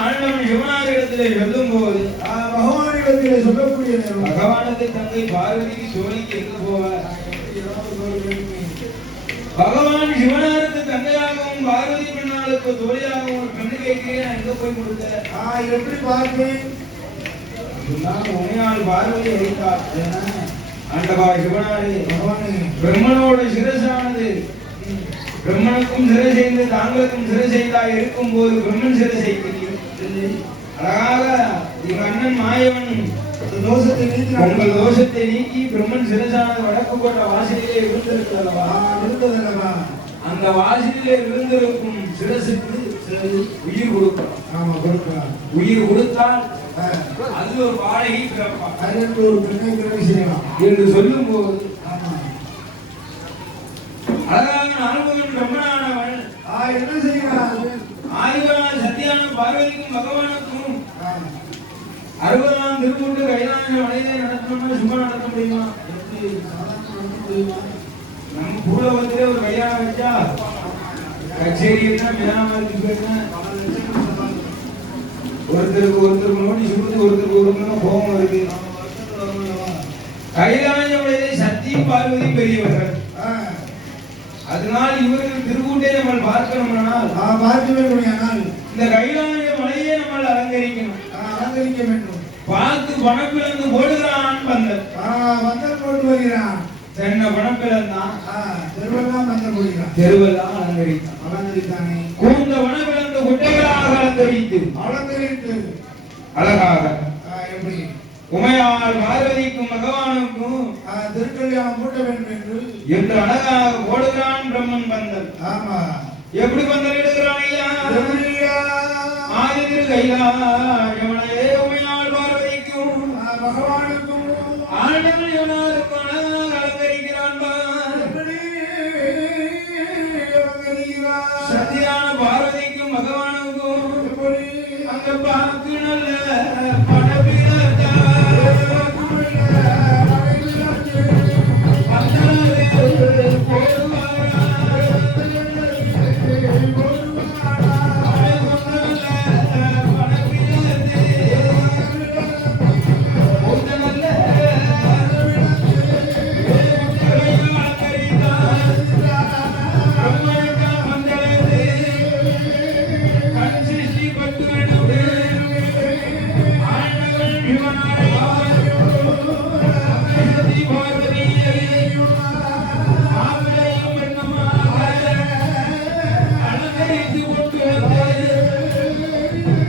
ஆண்டவன் சிவனாரிடத்திலே சொல்லும் போது பகவானிடத்திலே சொல்லக்கூடிய பகவானத்தை தந்தை பார்வதிக்கு சோழிக்கு எங்க போவார்? பகவான் சிவனாருக்கு தந்தையாகவும் பார்வதி பெண்ணாளுக்கு தோழியாகவும் ஒரு பெண்ணு கேட்கிறேன், எங்க போய் கொடுத்த எப்படி பார்ப்பேன்? உமையால் பார்வதி அழைத்தார். ஆண்டவா சிவனாரே, பிரம்மனோட சிரசானது பிரம்மனுக்கும் சிறை செய்து தாங்களுக்கும் சிறை செய்தாய் இருக்கும் போது பிரம்மன் சிறை செய்கிறீர்கள். அழகாக எங்க அண்ணன் மாயவன் உங்கள் தோஷத்தை நீக்கி பிரம்மன் சிரசானது வடக்கு போட்ட வாசலிலே இருந்திருக்கிறதா? அந்த வாசலிலே இருந்திருக்கும் சிரசுக்கு உயிர் கொடுக்கலாம். உயிர் கொடுத்தால் அது ஒரு வாடகை ஒரு பெண்ணை பிறகு செய்யலாம் என்று சொல்லும் போது அழகாக நான்முகன் பிரம்மனானவன் என்ன செய்கிறான்? ஆதிகளால் சத்தியான பார்வதிக்கும் பகவானுக்கும் 60ஆம் திருக்கூட்டு கைலாய மலையை நடத்தணும்னா சும்மா நடத்த முடியுமா? நம்ம பூலோகத்திலே ஒரு கல்யாணம் வச்சா கச்சேரின்னா ஒருத்தருக்கு நோட்டீஸ் கொடுத்து ஒருத்தருக்கு கோபம் வருது. கைலாய மலையை சத்தியும் பார்வதி பெரியவர்கள். அதனால் இவர்கள் திருக்கூட்டை நம்ம பார்க்கணும்னால் பார்க்க வேண்டும். இந்த கைலாய மலையை நம்ம அலங்கரிக்க வேண்டும். பார்த்து பணப்பிழந்து போடுகிறான் வந்தல் போட்டு வருகிறான். தென்னை பணப்பிழந்தான் தெருவெல்லாம் வந்தல் போடுகிறான். தெருவெல்லாம் அலங்கரித்தானே. கூர்ந்த வனப்பிழந்த குட்டைகளாக அலங்கரித்து அழகாக எப்படி உமையால் பார்வதிக்கும் பகவானுக்கும் திருக்கல்யாணம் கூட்ட வேண்டும் என்று அழகாக போடுகிறான் பிரம்மன் பந்தல். ஆமா, எப்படி பந்தல் எடுக்கிறான் ஐயா? ஆதி திரு கைலாயமலையே உமையால் பார்வதிக்கும் பகவானுக்கும் ஆண்டவன் இவனாருக்கும் அழகாக அலங்கரிக்கிறான். சத்தியான பார்வதிக்கும் பகவானுக்கும் அந்த பாக்கு நல்ல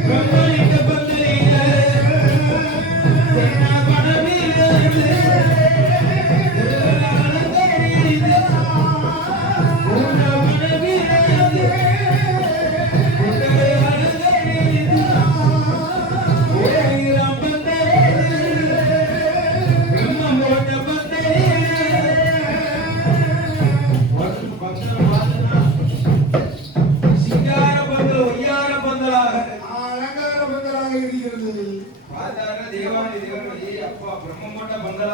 Come on.